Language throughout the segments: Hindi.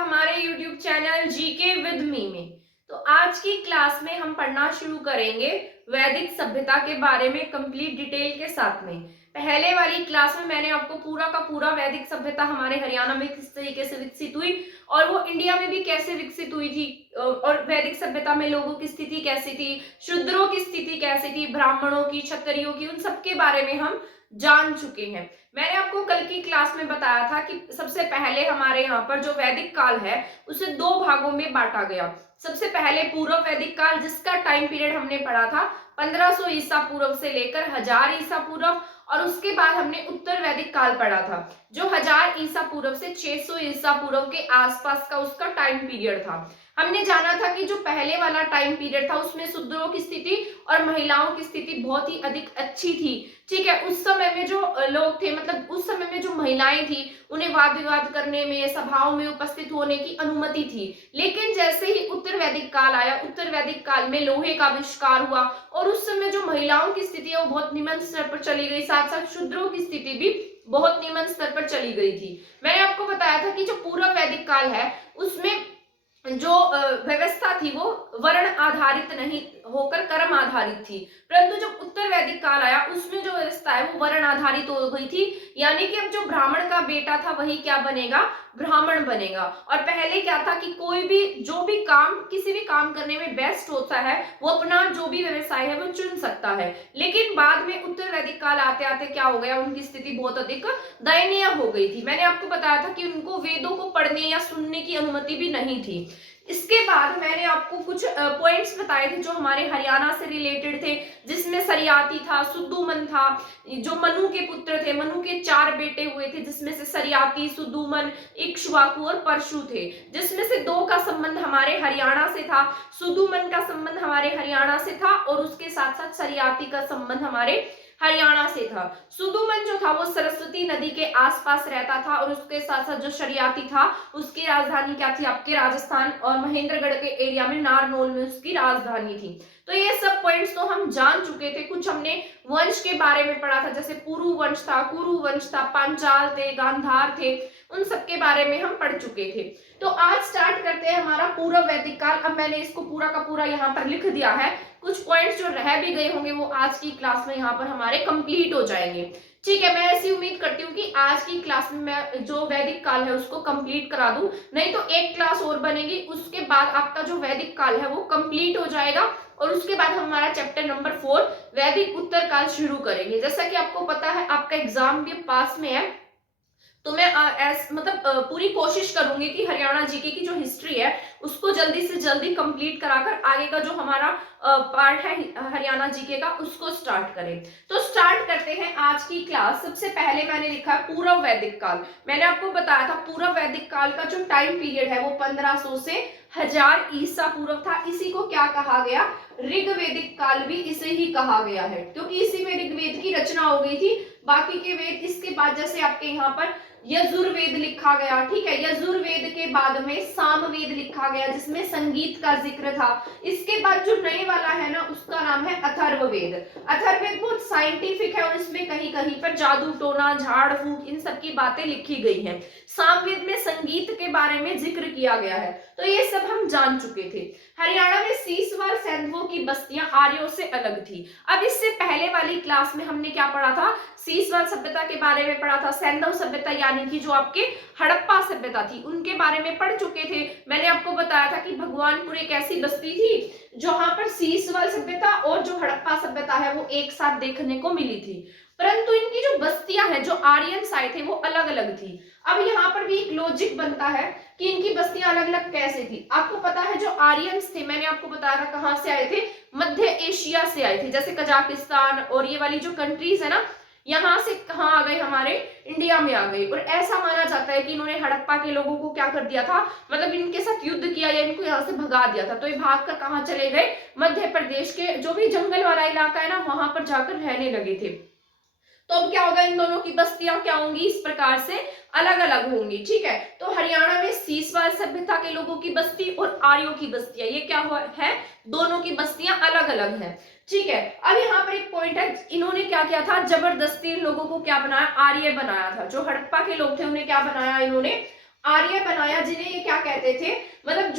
हमारे YouTube channel GK with me में। तो आज की क्लास में हम पढ़ना शुरू करेंगे वैदिक सभ्यता के बारे में कंप्लीट डिटेल के साथ में। पहले वाली क्लास में मैंने आपको पूरा का पूरा वैदिक सभ्यता हमारे हरियाणा में किस तरीके से विकसित हुई और वो इंडिया में भी कैसे विकसित हुई थी, और वैदिक सभ्यता में लोगों की स्थिति कैसी थी, शूद्रों की स्थिति कैसी थी, ब्राह्मणों की, क्षत्रियों की, उन सब के बारे में हम जान चुके हैं। मैंने आपको कल की क्लास में बताया था कि सबसे पहले हमारे यहाँ पर जो वैदिक काल है उसे दो भागों में बांटा गया। सबसे पहले पूर्व वैदिक काल, जिसका टाइम पीरियड हमने पढ़ा था 1500 ईसा पूर्व से लेकर 1000 ईसा पूर्व, और उसके बाद हमने उत्तर वैदिक काल पढ़ा था जो 1000 ईसा पूर्व से 600 ईसा पूर्व के आसपास का उसका टाइम पीरियड था। हमने जाना था कि जो पहले वाला टाइम पीरियड था उसमें शूद्रों की स्थिति और महिलाओं की स्थिति बहुत ही अधिक अच्छी थी। ठीक है, उस समय में जो लोग थे, मतलब उस समय में जो महिलाएं थी, उन्हें वाद विवाद करने में, सभाओं में उपस्थित होने की अनुमति थी। लेकिन जैसे ही उत्तर वैदिक काल आया, उत्तर वैदिक काल में लोहे का आविष्कार हुआ और उस समय जो महिलाओं की स्थिति है वो बहुत निम्न स्तर पर चली गई, साथ साथ शूद्रों की स्थिति भी बहुत निम्न स्तर पर चली गई थी। मैंने आपको बताया था कि जो पूर्व वैदिक काल है उसमें जो व्यवस्था थी वो वर्ण आधारित नहीं होकर कर्म आधारित थी, परंतु जब उत्तर वैदिक काल आया उसमें जो व्यवस्था है वो वर्ण आधारित हो गई थी। यानी कि अब जो ब्राह्मण का बेटा था वही क्या बनेगा, ब्राह्मण बनेगा। और पहले क्या था कि कोई भी जो भी काम, किसी भी काम करने में बेस्ट होता है वो अपना जो भी व्यवसाय है वो चुन सकता है। लेकिन बाद में उत्तर वैदिक काल आते आते क्या हो गया, उनकी स्थिति बहुत अधिक दयनीय हो गई थी। मैंने आपको बताया था कि उनको वेदों को पढ़ने या सुनने की अनुमति भी नहीं थी। इसके बाद मैंने आपको कुछ पॉइंट्स बताए थे जो हमारे हरियाणा से रिलेटेड थे, जिसमें सरियाती था, सुद्दुमन था, जो मनु के पुत्र थे। मनु के 4 बेटे हुए थे, जिसमें से सरियाती, सुद्दुमन, इक्ष्वाकु और परशु थे, जिसमें से 2 का संबंध हमारे हरियाणा से था। सुद्दुमन का संबंध हमारे हरियाणा से था और उसके साथ साथ सरियाती का संबंध हमारे हरियाणा से था। सुदुमन जो था वो सरस्वती नदी के आसपास रहता था और उसके साथ साथ जो शरियाती था उसकी राजधानी क्या थी, आपके राजस्थान और महेंद्रगढ़ के एरिया में नारनौल में उसकी राजधानी थी। तो ये सब पॉइंट्स तो हम जान चुके थे। कुछ हमने वंश के बारे में पढ़ा था, जैसे पुरु वंश था, कुरु वंश था, पांचाल थे, गांधार थे, उन सब के बारे में हम पढ़ चुके थे। तो आज स्टार्ट करते हैं हमारा पूर्व वैदिक काल। अब मैंने इसको पूरा का पूरा यहाँ पर लिख दिया है। कुछ पॉइंट्स जो रह भी गए होंगे वो आज की क्लास में यहाँ पर हमारे कंप्लीट हो जाएंगे। ठीक है, मैं ऐसी उम्मीद करती हूँ कि आज की क्लास में मैं जो वैदिक काल है उसको कंप्लीट करा दूं, नहीं तो एक क्लास और बनेगी, उसके बाद आपका जो वैदिक काल है वो कंप्लीट हो जाएगा और उसके बाद हम हमारा चैप्टर नंबर 4 वैदिक उत्तर काल शुरू करेंगे। जैसा कि आपको पता है आपका एग्जाम भी पास में है, तो मैं पूरी कोशिश करूंगी कि हरियाणा जीके की जो हिस्ट्री है उसको जल्दी से जल्दी कंप्लीट कराकर आगे का जो हमारा पार्ट है हरियाणा जीके का उसको स्टार्ट करें। तो स्टार्ट करते हैं आज की क्लास। सबसे पहले मैंने लिखा है पूर्व वैदिक काल। मैंने आपको बताया था पूर्व वैदिक काल का जो टाइम पीरियड है वो 1500 से 1000 ईसा पूर्व था। इसी को क्या कहा गया, ऋग्वेदिक काल भी इसे ही कहा गया है, क्योंकि इसी में ऋग्वेद की रचना हो गई थी। बाकी के वेद इसके बाद, जैसे आपके यहाँ पर यजुर्वेद लिखा गया, ठीक है, यजुर्वेद के बाद में सामवेद लिखा गया जिसमें संगीत का जिक्र था। इसके बाद जो नए वाला है ना उसका नाम है अथर्ववेद। अथर्ववेद बहुत साइंटिफिक है और इसमें कहीं कहीं पर जादू टोना, झाड़ फूक, इन सब की बातें लिखी गई हैं। सामवेद में संगीत के बारे में जिक्र किया गया है। तो ये सब हम जान चुके थे। हरियाणा में सीसवाल सैंधवों की बस्तियां आर्यों से अलग थी। अब इससे पहले वाली क्लास में हमने क्या पढ़ा था, सीसवाल सभ्यता के बारे में पढ़ा था। सैंधव सभ्यता यानी कि जो आपके हड़प्पा सभ्यता थी उनके बारे में पढ़ चुके थे। मैंने आपको बताया था कि भगवानपुर एक ऐसी बस्ती थी जहां पर सीसवाल सभ्यता और जो हड़प्पा सभ्यता है वो एक साथ देखने को मिली थी, परंतु इनकी जो बस्तियां हैं, जो आर्यंस आए थे वो अलग अलग थी। अब यहाँ पर भी एक लॉजिक बनता है कि इनकी बस्तियां अलग अलग कैसे थी। आपको पता है जो आर्यंस थे, मैंने आपको बताया था कहां से आए थे, मध्य एशिया से आए थे। जैसे कजाकिस्तान और ये वाली जो कंट्रीज है ना, यहाँ से कहाँ आ गए, हमारे इंडिया में आ गए। और ऐसा माना जाता है कि इन्होंने हड़प्पा के लोगों को क्या कर दिया था, मतलब इनके साथ युद्ध किया या इनको यहाँ से भगा दिया था। तो ये भाग कर कहाँ चले गए, मध्य प्रदेश के जो भी जंगल वाला इलाका है ना वहां पर जाकर रहने लगे थे। तो अब क्या होगा, इन दोनों की बस्तियां क्या होंगी, इस प्रकार से अलग अलग होंगी। ठीक है, तो हरियाणा में सीसवाल सभ्यता के लोगों की बस्ती और आर्यों की बस्तियां, ये क्या हुआ है, दोनों की बस्तियां अलग अलग हैं। ठीक है, अब यहाँ पर एक पॉइंट है, इन्होंने क्या किया था, जबरदस्ती इन लोगों को क्या बनाया, आर्य बनाया था। जो हड़प्पा के लोग थे उन्हें क्या बनाया, इन्होंने आर्य बनाया, जिन्हें ये क्या कहते थे, मतलब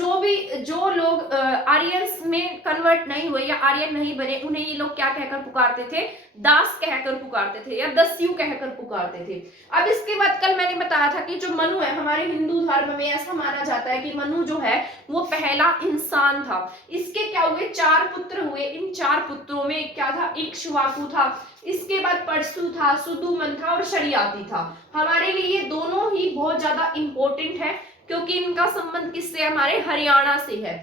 जो लोग आर्यंस में कन्वर्ट नहीं हुए या आर्यन नहीं बने, उन्हें ये लोग क्या कहकर पुकारते थे, दास कहकर पुकारते थे या दस्यु कहकर पुकारते थे। अब इसके बाद कल मैंने बताया था कि जो मनु है, हमारे हिंदू धर्म में ऐसा माना जाता है कि मनु जो है वो पहला इंसान था। इसके क्या हुए, 4 पुत्र हुए। इन 4 पुत्रों में क्या था, इक्ष्वाकु था, इसके बाद परशु था, सुदुमन था और शरियाती था। हमारे लिए ये दोनों ही बहुत ज्यादा इंपॉर्टेंट है क्योंकि इनका संबंध किससे, हमारे हरियाणा से है।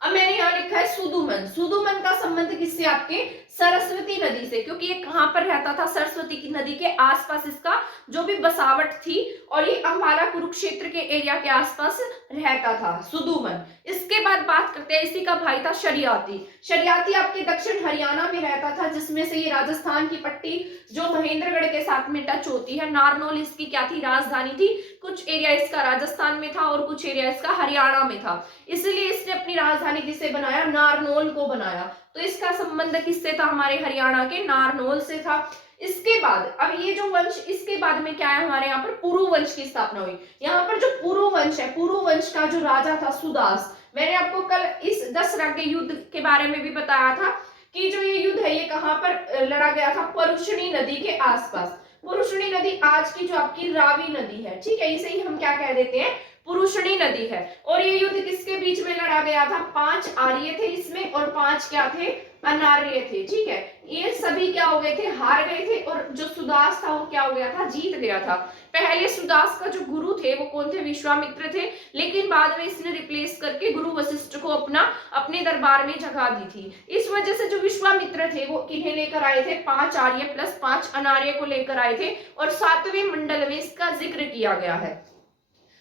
अब मैंने यहाँ लिखा है सुदुमन। सुदुमन का संबंध किससे, आपके सरस्वती नदी से, क्योंकि ये कहां पर रहता था, सरस्वती की नदी के आसपास इसका जो भी बसावट थी, और ये अंबाला कुरुक्षेत्र के एरिया के आसपास रहता था सुदुमन। इसके बाद बात करते हैं, इसी का भाई था शरियाती। शरियाती आपके दक्षिण हरियाणा में रहता था, जिसमें से ये राजस्थान की पट्टी जो महेंद्रगढ़ के साथ में टच होती है, नारनौल इसकी क्या थी, राजधानी थी। कुछ एरिया इसका राजस्थान में था और कुछ एरिया इसका हरियाणा में था, इसलिए इसने अपनी राजधानी किससे बनाया, नारनौल को बनाया। तो इसका संबंध किससे था, हमारे हरियाणा के नारनौल से था। इसके बाद अब ये जो वंश, इसके बाद में क्या है, हमारे यहाँ पर पुरु वंश की स्थापना हुई। यहाँ पर जो पुरु वंश है, पुरु वंश का जो राजा था सुदास, मैंने आपको कल इस दशरथ युद्ध के बारे में भी बताया था कि जो ये युद्ध है ये कहां पर लड़ा गया था, परुष्णी नदी के आसपास। पुरुषणी नदी आज की जो आपकी रावी नदी है, ठीक है, इसे ही हम क्या कह देते हैं, पुरुषणी नदी है। और ये युद्ध किसके बीच में लड़ा गया था, 5 आर्य थे इसमें और 5 क्या थे, अनार्य थे, ठीक है। ये सभी क्या हो गए थे, हार गए थे, और जो सुदास था वो क्या हो गया था, जीत गया था। पहले सुदास का जो गुरु थे वो कौन थे, विश्वामित्र थे, लेकिन बाद में इसने रिप्लेस करके गुरु वशिष्ठ को अपने दरबार में जगह दी थी। इस वजह से जो विश्वामित्र थे वो किन्हें लेकर आए थे, 5 आर्य प्लस 5 अनार्य को लेकर आए थे, और 7वें मंडल में इसका जिक्र किया गया है।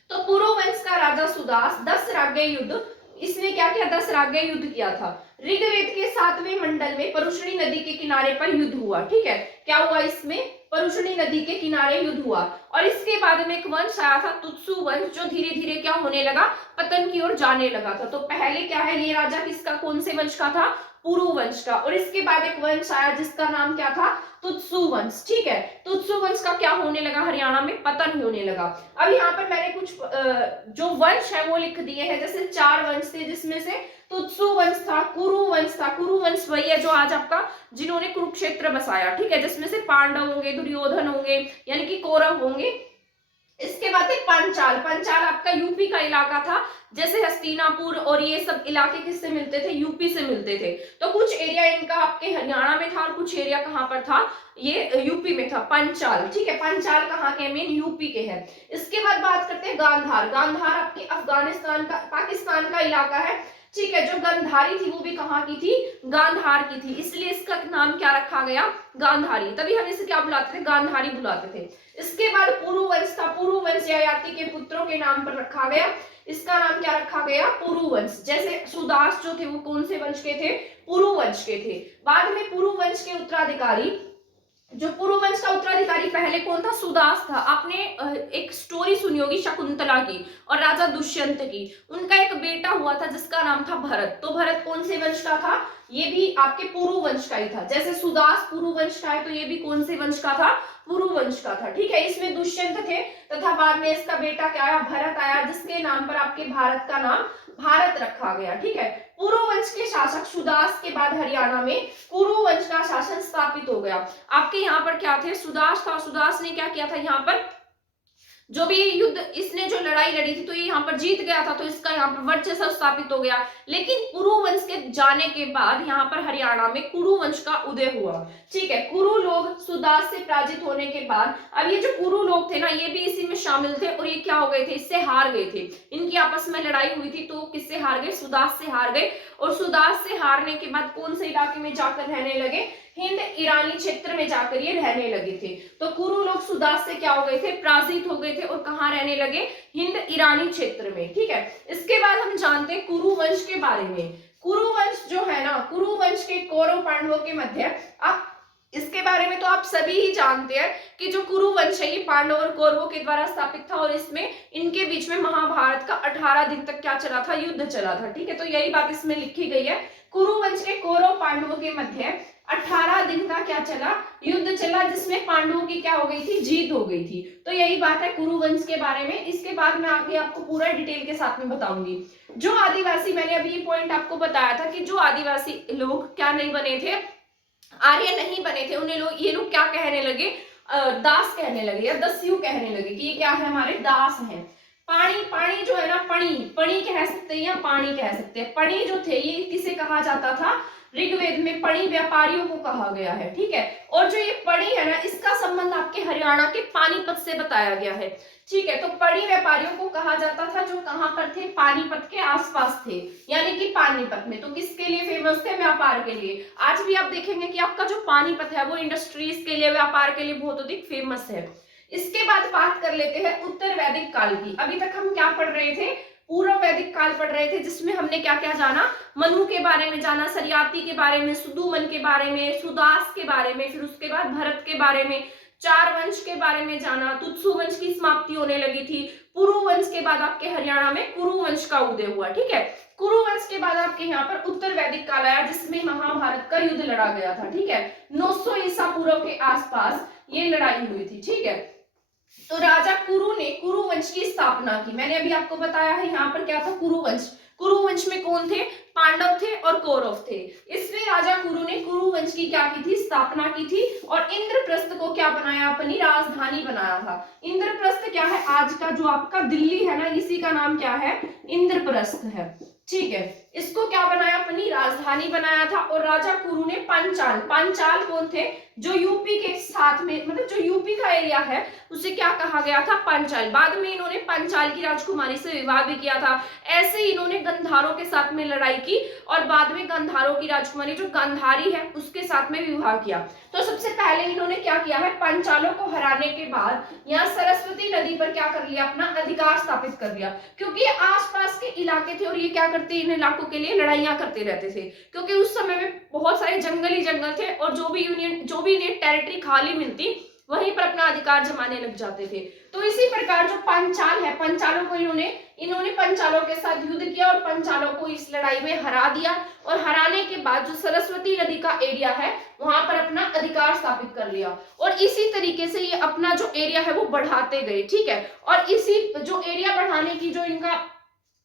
तो पुरु वंश का राजा सुदास 10 राज्य युद्ध, इसने क्या किया, 10 राज्य युद्ध किया था। ऋग्वेद के 7वें मंडल में परुष्णी नदी के किनारे पर युद्ध हुआ, ठीक है, क्या हुआ इसमें, परुष्णी नदी के किनारे युद्ध हुआ। और इसके बाद में एक वंश आया था तुत्सु वंश, जो धीरे धीरे क्या होने लगा, पतन की ओर जाने लगा था। तो पहले क्या है, ये राजा किसका, कौन से वंश का था, पुरु वंश का। और इसके बाद एक वंश आया जिसका नाम क्या था, तुत्सु वंश, ठीक है। तुत्सु वंश का क्या होने लगा, हरियाणा में पतन होने लगा। अब यहाँ पर मैंने कुछ जो वंश है वो लिख दिए हैं, जैसे 4 वंश थे, जिसमें से तुत्सु वंश था, कुरु वंश था। कुरु वंश वही है जो आज आपका, जिन्होंने कुरुक्षेत्र बसाया, ठीक है, जिसमें से पांडव होंगे, दुर्योधन होंगे, यानी कि कौरव होंगे। इसके बाद है पंचाल। पंचाल आपका यूपी का इलाका था, जैसे हस्तिनापुर और ये सब इलाके किससे मिलते थे, यूपी से मिलते थे। तो कुछ एरिया इनका आपके हरियाणा में था और कुछ एरिया कहां पर था, ये यूपी में था, पंचाल, ठीक है। पंचाल कहाँ के, मेन यूपी के हैं। इसके बाद बात करते हैं गांधार। गांधार आपके अफगानिस्तान का, पाकिस्तान का इलाका है, ठीक है। जो गंधारी थी वो भी कहाँ की थी, गांधार की थी, इसलिए इसका नाम क्या रखा गया, गांधारी। तभी हम इसे क्या बुलाते थे, गांधारी बुलाते थे। इसके बाद पुरु वंश था। पुरु वंश ययाति के पुत्रों के नाम पर रखा गया, इसका नाम क्या रखा गया, पुरु वंश। जैसे सुदास जो थे वो कौन से वंश के थे, पुरु वंश के थे। बाद में पुरु वंश के उत्तराधिकारी, जो पुरु वंश का उत्तराधिकारी पहले कौन था, सुदास था। आपने एक स्टोरी सुनी होगी शकुंतला की और राजा दुष्यंत की। उनका एक बेटा हुआ था जिसका नाम था भरत। तो भरत कौन से वंश का था, ये भी आपके पुरु वंश का ही था। जैसे सुदास पुरु वंश का है तो ये भी कौन से वंश का था, पुरु वंश का था, ठीक है। इसमें दुष्यंत थे तथा बाद में इसका बेटा क्या आया, भरत आया, जिसके नाम पर आपके भारत का नाम भारत रखा गया, ठीक है। पुरु वंश के शासक सुदास के बाद हरियाणा में कुरु वंश का शासन स्थापित हो गया। आपके यहाँ पर क्या थे, सुदास था। सुदास ने क्या किया था, यहाँ पर जो भी युद्ध इसने जो लड़ाई लड़ी थी तो ये यहाँ पर जीत गया था, तो इसका यहाँ पर वर्चस्व स्थापित हो गया। लेकिन कुरु वंश के जाने के बाद यहाँ पर हरियाणा में कुरु वंश का उदय हुआ, ठीक है। कुरु लोग सुदास से पराजित होने के बाद, अब ये जो कुरु लोग थे ना, ये भी इसी में शामिल थे और ये क्या हो गए थे, इससे हार गए थे। इनकी आपस में लड़ाई हुई थी तो किससे हार गए, सुदास से हार गए। और सुदास से हारने के बाद कौन से इलाके में जाकर रहने लगे, हिंद ईरानी क्षेत्र में जाकर ये रहने लगे थे। तो कुरु लोग सुदास से क्या हो गए थे, पराजित हो गए थे और कहाँ रहने लगे, हिंद ईरानी क्षेत्र में, ठीक है। इसके बाद हम जानते हैं कुरु वंश के बारे में। कुरु वंश जो है ना, कुरु वंश के कौरव पांडवों के मध्य, आप इसके बारे में तो आप सभी ही जानते हैं कि जो कुरु वंश है ये पांडव और कौरवों के द्वारा स्थापित था और इसमें इनके बीच में महाभारत का 18 दिन तक क्या चला था, युद्ध चला था, ठीक है। तो यही बात इसमें लिखी गई है। कुरु वंश के कौरव पांडवों के मध्य 18 दिन का क्या चला, युद्ध चला, जिसमें पांडवों की क्या हो गई थी, जीत हो गई थी। तो यही बात है कुरुवंश के बारे में। इसके बाद मैं आगे आपको पूरा डिटेल के साथ में बताऊंगी। जो आदिवासी, मैंने अभी ये पॉइंट आपको बताया था कि जो आदिवासी लोग क्या नहीं बने थे, आर्य नहीं बने थे, उन्हें लोग, ये लोग क्या कहने लगे, दास कहने लगे या दस्यु कहने लगे कि ये क्या है, हमारे दास हैं। पानी, पानी जो है ना, पणी, पणी कह सकते हैं या पानी कह सकते हैं। पणी जो थे ये किसे कहा जाता था, ऋग्वेद में पणी व्यापारियों को कहा गया है, ठीक है। और जो ये पणी है ना, इसका संबंध आपके हरियाणा के पानीपत से बताया गया है, ठीक है। तो पणी व्यापारियों को कहा जाता था जो कहां पर थे, पानीपत के आसपास थे, यानी कि पानीपत में। तो किसके लिए फेमस थे, व्यापार के लिए। आज भी आप देखेंगे कि आपका जो पानीपत है वो इंडस्ट्रीज के लिए, व्यापार के लिए बहुत अधिक फेमस है। इसके बाद बात कर लेते हैं उत्तर वैदिक काल की। अभी तक हम क्या पढ़ रहे थे, पूर्व वैदिक काल पढ़ रहे थे, जिसमें हमने क्या क्या जाना, मनु के बारे में जाना, सरियाती के बारे में, सुदुमन के बारे में, सुदास के बारे में, फिर उसके बाद भरत के बारे में, चार वंश के बारे में जाना, तुत्सु वंश की समाप्ति होने लगी थी, पुरु वंश के बाद आपके हरियाणा में कुरु वंश का उदय हुआ, ठीक है। कुरु वंश के बाद आपके यहाँ पर उत्तर वैदिक काल आया, जिसमें महाभारत का युद्ध लड़ा गया था, ठीक है। 900 ईसा पूर्व के आसपास ये लड़ाई हुई थी, ठीक है। तो राजा कुरु ने कुरु वंश की स्थापना की। मैंने अभी आपको बताया है यहाँ पर क्या था, कुरु वंश। कुरु वंश में कौन थे, पांडव थे और कौरव थे। इसमें राजा कुरु ने कुरु वंश की क्या की थी, स्थापना की थी, और इंद्रप्रस्थ को क्या बनाया, अपनी राजधानी बनाया था। इंद्रप्रस्थ क्या है, आज का जो आपका दिल्ली है ना, इसी का नाम क्या है, इंद्रप्रस्थ है, ठीक है। इसको क्या बनाया, अपनी राजधानी बनाया था। और राजा कुरु ने पांचाल, पांचाल कौन थे, जो यूपी के साथ में, मतलब जो यूपी का एरिया है उसे क्या कहा गया था, पांचाल। बाद में इन्होंने पांचाल की राजकुमारी से विवाह भी किया था। ऐसे ही इन्होंने गंधारों के साथ में लड़ाई की और बाद में गंधारों की राजकुमारी जो गांधारी है उसके साथ में विवाह किया। तो सबसे पहले इन्होंने क्या किया है, पांचालों को हराने के बाद यहाँ सरस्वती नदी पर क्या कर लिया, अपना अधिकार स्थापित कर लिया। क्योंकि ये आसपास के इलाके थे और ये क्या करते, इन इलाकों के लिए लड़ाइयां करते रहते थे, क्योंकि उस समय में बहुत सारे जंगली जंगल थे और जो भी इन्हें टेरिटरी खाली मिलती वहीं पर अपना अधिकार जमाने लग जाते थे। तो इसी प्रकार जो पांचाल है, पंचालों को इन्होंने पंचालों के साथ युद्ध किया और पंचालों को इस लड़ाई में हरा दिया। और हराने के बाद जो सरस्वती नदी का एरिया है वहां पर अपना अधिकार स्थापित कर लिया। और इसी तरीके से ये अपना जो एरिया है वो बढ़ाते गए, ठीक है। और इसी जो एरिया बढ़ाने की जो इनका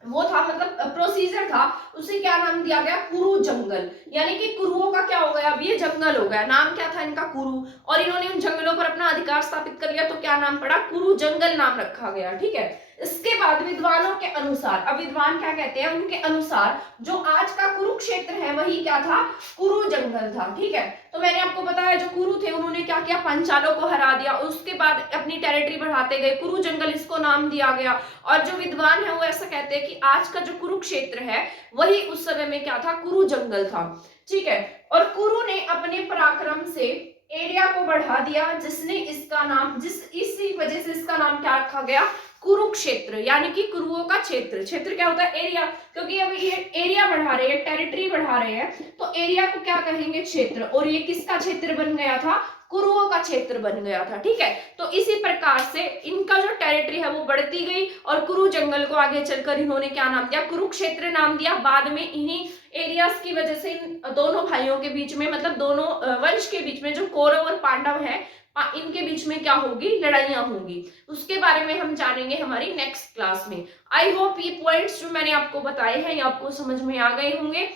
वो था, मतलब प्रोसीजर था, उसे क्या नाम दिया गया, कुरु जंगल। यानी कि कुरुओं का क्या हो गया, अब ये जंगल हो गया, नाम क्या था इनका, कुरु। और इन्होंने उन जंगलों पर अपना अधिकार स्थापित कर लिया तो क्या नाम पड़ा, कुरु जंगल नाम रखा गया, ठीक है। इसके बाद विद्वानों के अनुसार, अब विद्वान क्या कहते हैं, उनके अनुसार जो आज का कुरुक्षेत्र है वही क्या था, कुरु जंगल था, ठीक है। तो मैंने आपको बताया जो कुरु थे उन्होंने क्या किया, पांचालों को हरा दिया, उसके बाद अपनी टेरिटरी बढ़ाते गए, कुरु जंगल इसको नाम दिया गया। और जो विद्वान है वो ऐसा कहते हैं कि आज का जो कुरुक्षेत्र है वही उस समय में क्या था, कुरु जंगल था, ठीक है। और कुरु ने अपने पराक्रम से एरिया को बढ़ा दिया, जिसने इसका नाम, इसी वजह से इसका नाम क्या रखा गया, कुरुक्षेत्र, यानी कि कुरुओं का क्षेत्र। क्षेत्र क्या होता है, एरिया, क्योंकि अब ये एरिया बढ़ा रहे हैं, टेरिटरी बढ़ा रहे हैं, तो एरिया को क्या कहेंगे, क्षेत्र। और ये किसका क्षेत्र बन गया था, कुरुओं का क्षेत्र बन गया था, ठीक है। तो इसी प्रकार से इनका जो टेरिटरी है वो बढ़ती गई और कुरु जंगल को आगे चलकर इन्होंने क्या नाम दिया, कुरुक्षेत्र नाम दिया। बाद में इन्हीं एरियाज की वजह से इन दोनों भाइयों के बीच में, मतलब दोनों वंश के बीच में, जो कौरव और पांडव है, इनके बीच में क्या होगी, लड़ाइयां होंगी। उसके बारे में हम जानेंगे हमारी नेक्स्ट क्लास में। आई होप ये पॉइंट्स जो मैंने आपको बताए हैं ये आपको समझ में आ गए होंगे।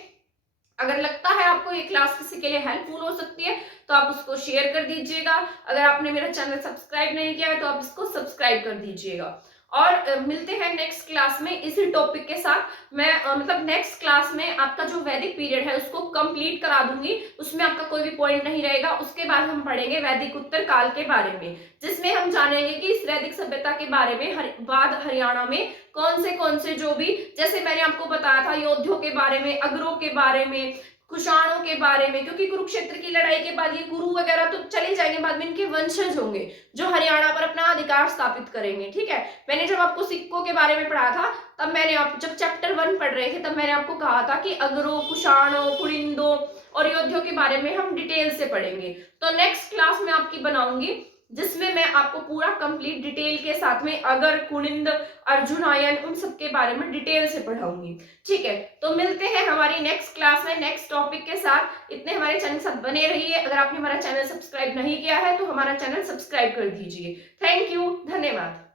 अगर लगता है आपको ये क्लास किसी के लिए हेल्पफुल हो सकती है तो आप उसको शेयर कर दीजिएगा। अगर आपने मेरा चैनल सब्सक्राइब नहीं किया है तो आप इसको सब्सक्राइब कर दीजिएगा। और मिलते हैं नेक्स्ट क्लास में इसी टॉपिक के साथ। मैं मतलब नेक्स्ट क्लास में आपका जो वैदिक पीरियड है उसको कंप्लीट करा दूंगी, उसमें आपका कोई भी पॉइंट नहीं रहेगा। उसके बाद हम पढ़ेंगे वैदिक उत्तर काल के बारे में, जिसमें हम जानेंगे कि इस वैदिक सभ्यता के बारे में बाद हरियाणा में कौन से जो भी, जैसे मैंने आपको बताया था, योद्धियों के बारे में, अग्रों के बारे में, कुषाणों के बारे में, क्योंकि कुरुक्षेत्र की लड़ाई के बाद ये कुरु वगैरह तो चले जाएंगे, बाद में इनके वंशज होंगे जो हरियाणा पर अपना अधिकार स्थापित करेंगे, ठीक है। मैंने जब आपको सिक्कों के बारे में पढ़ा था तब मैंने आप जब चैप्टर 1 पढ़ रहे थे तब मैंने आपको कहा था कि अग्रों, कुषाणों, कुलिंदों और योद्धियों के बारे में हम डिटेल से पढ़ेंगे। तो नेक्स्ट क्लास में आपकी बनाऊंगी जिसमें मैं आपको पूरा कंप्लीट डिटेल के साथ में अगर, कुनिंद, अर्जुन आयन, उन सब के बारे में डिटेल से पढ़ाऊंगी। ठीक है, तो मिलते हैं हमारी नेक्स्ट क्लास में नेक्स्ट टॉपिक के साथ। इतने हमारे चैनल साथ बने रहिए। अगर आपने हमारा चैनल सब्सक्राइब नहीं किया है तो हमारा चैनल सब्सक्राइब कर दीजिए। थैंक यू, धन्यवाद।